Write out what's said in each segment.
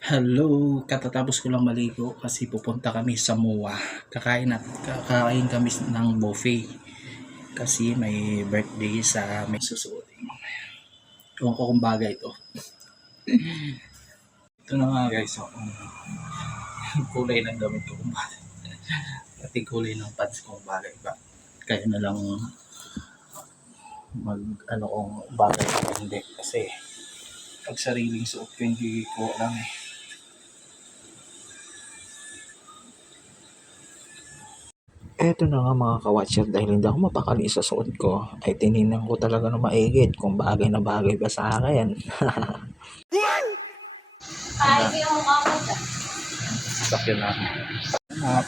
Hello, katatapos ko lang maligo kasi pupunta kami sa MOA. Kakain kami ng buffet kasi may birthday sa may susuotin. Ewan ko kung bagay ito. Ito na nga guys, so, ang kulay ng damit ko kung bagay. Pati kulay ng pants ko kung bagay ba. Kaya na lang mag kung bagay o hindi kasi pag sariling suot ko hindi ko alam eh. Eto na nga mga ka-watcher, dahil hindi ako mapakali sa suot ko, ay tinignan ko talaga na maigit kung bagay na bagay ba sa akin. Ay, hindi ako makakita. Sakyan na.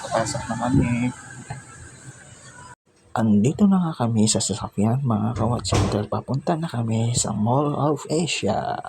Papasok na kami. Andito na nga kami sa sasakyan mga ka-watcher, dahil papunta na kami sa Mall of Asia.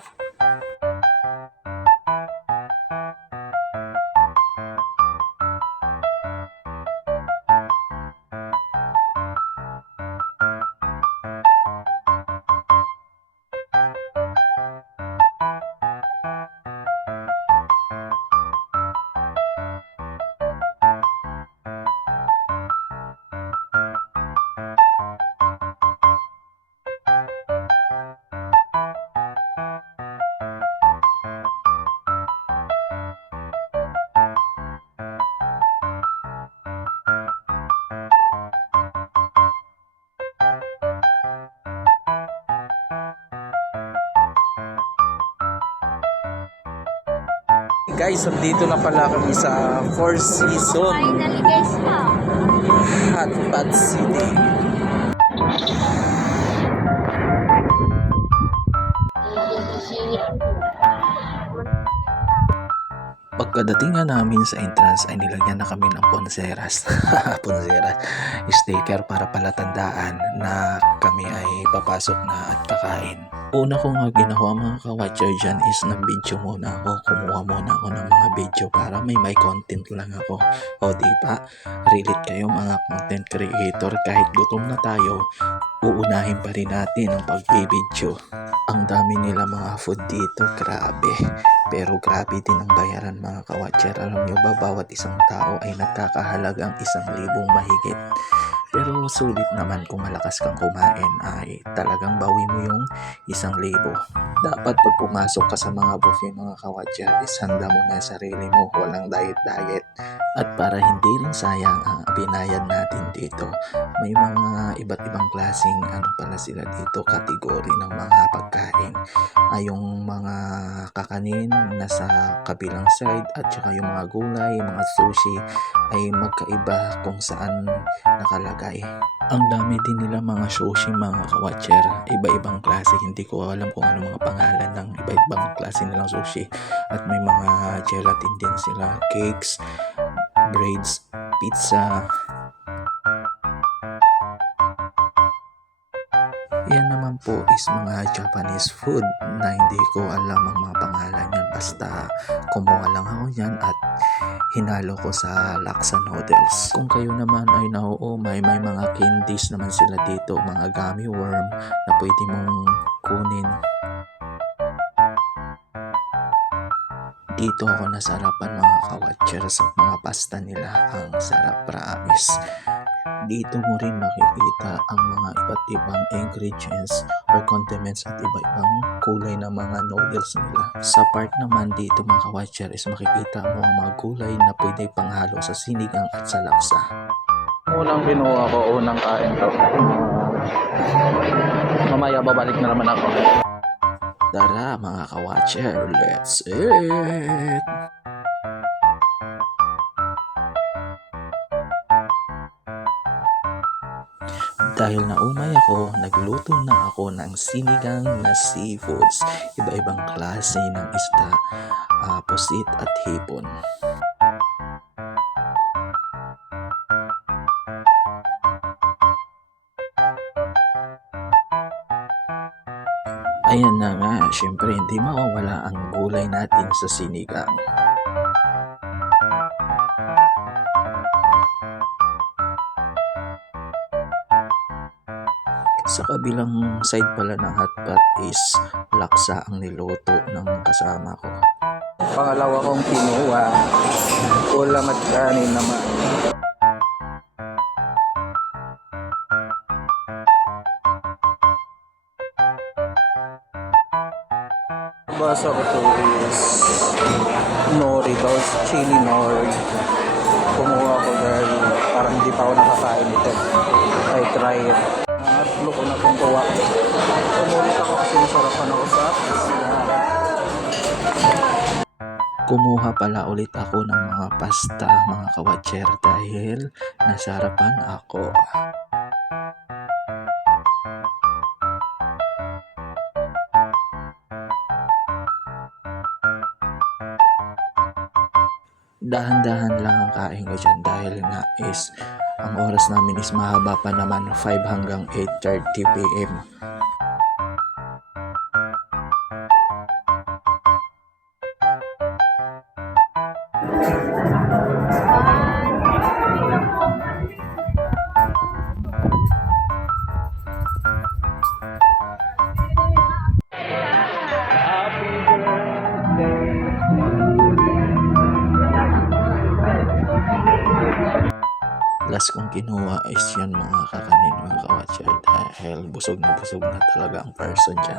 Guys, dito na pala kami sa Four Seasons Finally guys pa. Hot Pot City. Pagkadating nga namin sa entrance ay nilagyan na kami ng ponseras. Ponseras. Sticker para palatandaan na kami ay papasok na at kakain. Una ko nga ginawa mga ka-watcher dyan is nag-video muna ako. Kumuha muna ako ng mga video para may content lang ako. O diba? Relate kayo mga content creator. Kahit gutom na tayo, uunahin pa rin natin ang pag-video. Ang dami nila mga food dito, grabe. Pero grabe din ang bayaran mga ka-watcher. Alam nyo ba, bawat isang tao ay nagkakahalagang 1,000 mahigit. Pero sulit naman kung malakas kang kumain ay talagang bawi mo yung 1,000. Dapat pag pumasok ka sa mga buffet mga ka-watcher, ishanda mo na sarili mo, walang diet. At para hindi rin sayang ang binayad natin dito, may mga iba't ibang klaseng pala sila dito, kategory ng mga pagkain. Yung mga kakanin nasa kabilang side at saka yung mga gulay, mga sushi ay magkaiba kung saan nakalagay. Ang dami din nila mga sushi mga ka-watcher, iba-ibang klase, hindi ko alam kung ano mga pangalan ng iba-ibang klase nilang sushi. At may mga gelatin din sila, cakes, breads, pizza. Yan naman po is mga Japanese food na hindi ko alam ang mga pangalan yan. Basta kumuha lang ako yan at hinalo ko sa laksa noodles. Kung kayo naman ay nauumay, may mga candies naman sila dito, mga gummy worm na pwede mong kunin. Dito ako nasarapan mga ka-watcher sa mga pasta nila, ang sarap promise. Dito mo rin makikita ang mga iba't ibang ingredients or condiments at iba-ibang kulay ng mga noodles nila. Sa part naman dito mga ka-watcher is makikita mo ang mga gulay na pwede panghalo sa sinigang at sa laksa. Unang binuha ko, unang kain ko. Mamaya babalik na naman ako. Tara mga ka-watcher, let's eat! Dahil naumay ako, nagluto na ako ng sinigang na seafoods. Iba-ibang klase ng isda, pusit at hipon. Ayan na nga, syempre hindi mawawala ang gulay natin sa sinigang. Sa kabilang side pala ng hotpot is laksa ang niluto ng kasama ko. Pangalawa kong kinuha. Ulam at kanin naman. Basa ko to is nori daw, chili nori. Kumuha ko dahil parang hindi pa ako nakakain ito. I try it. Nangatlo ko na kung kuha. Umulit ako kasi nasarapan ako sa Kumuha pala ulit ako ng mga pasta, mga kawatcher, dahil nasarapan ako. Dahan-dahan lang ang kain ko dyan dahil nga is ang oras namin is mahaba pa naman, 5 hanggang 8:30 p.m. Last kong kinuha is yan mga kakanin, mga kawatcher, dahil busog na talaga ang person dyan.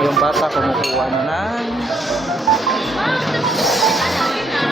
Yung bata kumukuha na ng